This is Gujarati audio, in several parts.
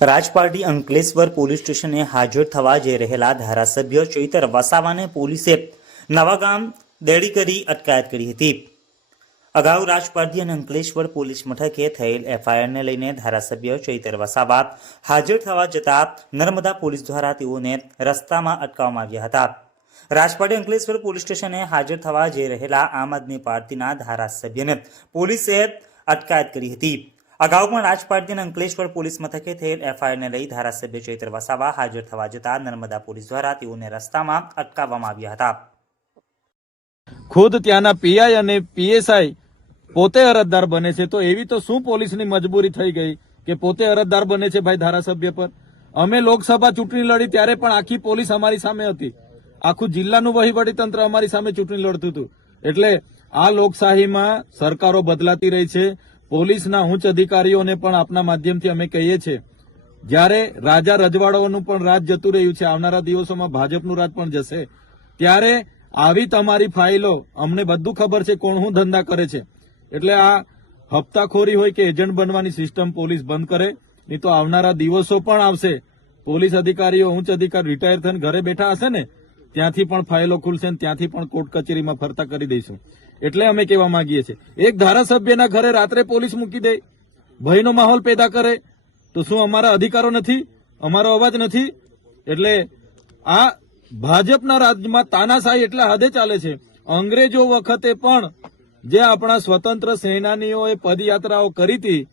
રાજપારડી અંકલેશ્વર પોલીસ સ્ટેશને હાજર થવા જઈ રહેલા ધારાસભ્ય ચૈતર વસાવાને પોલીસે નવાગામ દેડી કરી અટકાયત કરી હતી। અગાઉ રાજપારડી અને અંકલેશ્વર પોલીસ મથકે થયેલ એફઆઈઆરને લઈને ધારાસભ્ય ચૈતર વસાવા હાજર થવા જતા નર્મદા પોલીસ દ્વારા તેઓને રસ્તામાં અટકાવવામાં આવ્યા હતા। રાજપારડી અંકલેશ્વર પોલીસ સ્ટેશને હાજર થવા જઈ રહેલા આમ આદમી પાર્ટીના ધારાસભ્યને પોલીસે અટકાયત કરી હતી। અગાઉ પણ રાજપારડી અને અંકલેશ્વર પોલીસ મથકે થયેલ એફઆઈઆરને લઈ ધારાસભ્ય ચૈતર વસાવા હાજર થવા જતા નર્મદા પોલીસ દ્વારા તેઓને રસ્તામાં અટકાવવામાં આવ્યા હતા। ખુદ ત્યાંના પીઆઈ અને પીએસઆઈ પોતે અરજદાર બને છે, તો એવી તો શું પોલીસની મજબૂરી થઈ ગઈ કે પોતે અરજદાર બને છે ભાઈ ધારાસભ્ય પર। અમે લોકસભા ચૂંટણી લડી ત્યારે પણ આખી પોલીસ અમારી સામે હતી, આખું જિલ્લાનું વહીવટી તંત્ર અમારી સામે ચૂંટણી લડતું હતું। એટલે આ લોકશાહીમાં સરકારો બદલાતી રહી છે। પોલીસના ઉચ્ચ અધિકારીઓને પણ આપના માધ્યમથી અમે કહીએ છીએ, જ્યારે રાજા રજવાડાઓનું પણ રાજ જતું રહ્યું છે, આવનારા દિવસોમાં ભાજપનું રાજ પણ જશે, ત્યારે આવી તમારી ફાઇલો અમને બધું ખબર છે કોણ શું ધંધા કરે છે। એટલે આ હપ્તાખોરી હોય કે એજન્ટ બનવાની સિસ્ટમ પોલીસ બંધ કરે, નહીં તો આવનારા દિવસો પણ આવશે। પોલીસ અધિકારીઓ ઉચ્ચ અધિકારી રિટાયર થઈને ઘરે બેઠા હશે ને, ત્યાંથી પણ ફાઇલો ખુલશે ને ત્યાંથી પણ કોર્ટ કચેરીમાં ફરતા કરી દઈશું। એટલે અમે કહેવા માંગીએ છીએ, એક ધારાસભ્યના ઘરે રાત્રે પોલીસ મૂકી દે, ભયનો માહોલ પેદા કરે, તો શું અમારા અધિકારો નથી, અમારો અવાજ નથી? એટલે આ ભાજપના રાજ્યમાં તાનાશાહી એટલા હદે ચાલે છે। અંગ્રેજો વખતે પણ જે આપણા સ્વતંત્ર સેનાનીઓએ પદયાત્રાઓ કરી હતી,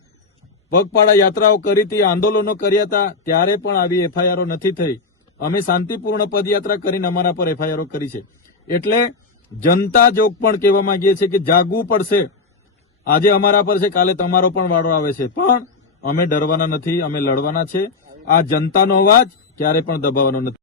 પગપાળા યાત્રાઓ કરી હતી, આંદોલનો કર્યા હતા, ત્યારે પણ આવી એફઆઈઆરો નથી થઈ। અમે શાંતિપૂર્ણ પદયાત્રા કરીને અમારા પર એફઆઈઆરો કરી છે। એટલે જનતા જોગ પણ કહેવા માંગીએ છીએ કે જાગવું પડશે। આજે અમારા પર છે, કાલે તમારો પણ વાળો આવે છે, પણ અમે ડરવાના નથી, અમે લડવાના છે। આ જનતાનો અવાજ ક્યારે પણ દબાવવાનો નથી।